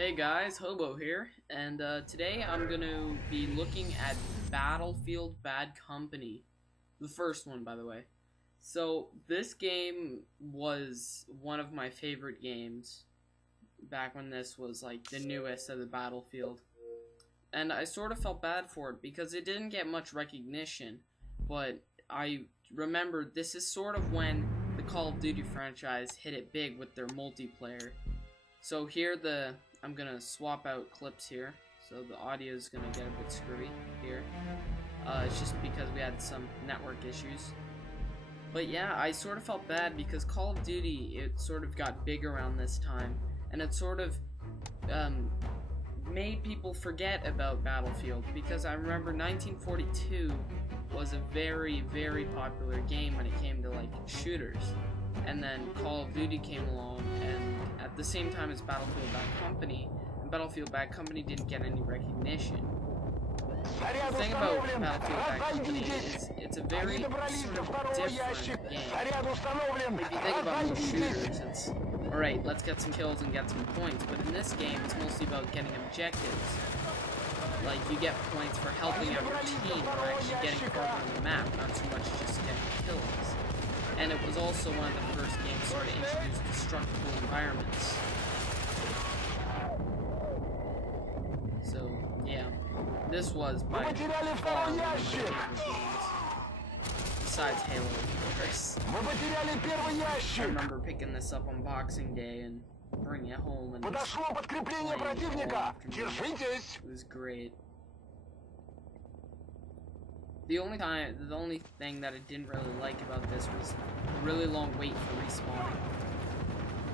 Hey guys, Hobo here, and today I'm going to be looking at Battlefield Bad Company. The first one, by the way. So, this game was one of my favorite games back when this was like the newest of the Battlefield. And I sort of felt bad for it because it didn't get much recognition, but I remember this is sort of when the Call of Duty franchise hit it big with their multiplayer. So here I'm gonna swap out clips here, so the audio is gonna get a bit screwy here. It's just because we had some network issues. But yeah, I sort of felt bad because Call of Duty, it sort of got big around this time, and it sort of made people forget about Battlefield, because I remember 1942 was a very, very popular game when it came to like shooters. And then Call of Duty came along, and at the same time as Battlefield Bad Company, and Battlefield Bad Company didn't get any recognition. The thing about Battlefield Bad Company is it's a very sort of different game. If you think about most shooters, it's alright, let's get some kills and get some points, but in this game it's mostly about getting objectives. Like, you get points for helping out your team or actually getting further on the map, not so much just getting kills. And it was also one of the first games sort of introduced destructible environments. So, yeah. This was by far one of my favorite games. Besides Halo, of course. I remember picking this up on Boxing Day and bringing it home and playing it all afternoon. It was great. The only thing that I didn't really like about this was a really long wait for respawning.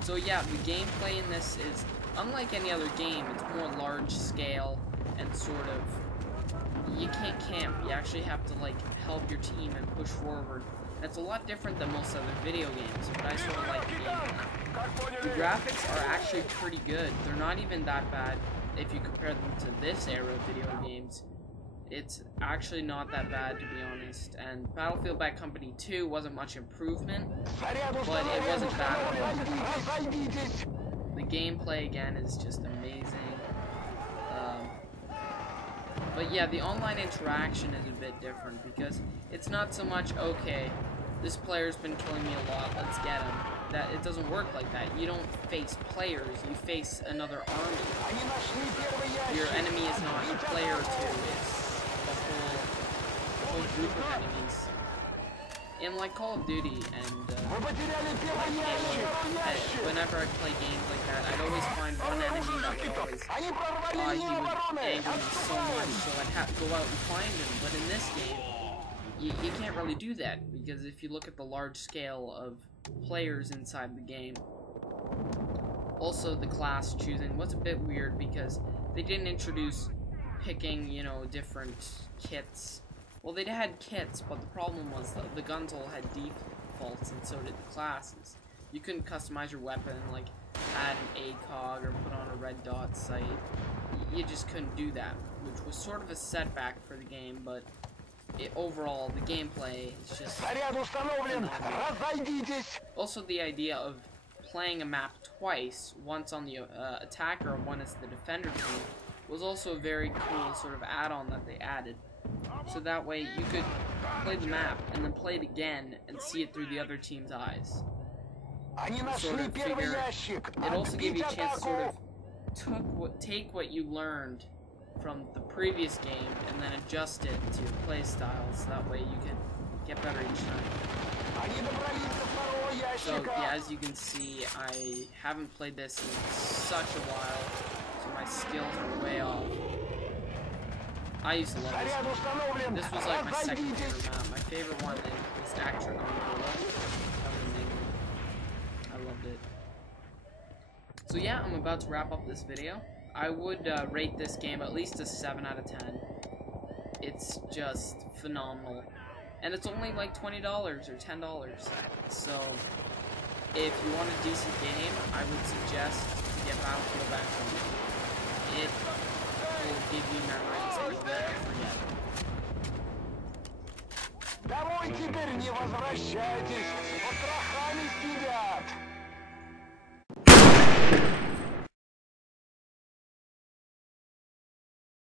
So yeah, the gameplay in this is unlike any other game. It's more large scale and sort of, you can't camp. You actually have to like help your team and push forward. It's a lot different than most other video games, but I sort of like the gameplay. The graphics are actually pretty good. They're not even that bad if you compare them to this era of video games. It's actually not that bad, to be honest, and Battlefield Bad Company 2 wasn't much improvement, but it wasn't bad. The gameplay, again, is just amazing. But yeah, the online interaction is a bit different, because it's not so much, okay, this player's been killing me a lot, let's get him. That it doesn't work like that. You don't face players, you face another army. Your enemy is not a player or two, it's a whole group of enemies. In like Call of Duty and whenever I play games like that, I'd always find one enemy that would always, he would anger me so much, so I'd have to go out and find him. But in this game, you can't really do that, because if you look at the large scale of players inside the game. Also, the class choosing was a bit weird, because they didn't introduce picking, you know, different kits. Well, they had kits, but the problem was that the guns all had defaults, and so did the classes. You couldn't customize your weapon, like add an ACOG or put on a red dot sight. You just couldn't do that, which was sort of a setback for the game, but overall, the gameplay is just phenomenal. Also, the idea of playing a map twice, once on the attacker and one as the defender team, was also a very cool sort of add-on that they added. So that way you could play the map and then play it again and see it through the other team's eyes. Sort of figure, it also gave you a chance to sort of take what you learned from the previous game and then adjust it to your play style, so that way you can get better each time. So yeah, as you can see, I haven't played this in such a while, so my skills are way off. I used to love this one. This was like my second favorite map. My favorite one is Actor Angola. I loved it. So yeah, I'm about to wrap up this video. I would rate this game at least a 7 out of 10. It's just phenomenal. And it's only like $20 or $10. So, if you want a decent game, I would suggest to get Battlefield Bad Company. It will give you memories that you'll never forget. Домой теперь не возвращайтесь, потрохами съедят.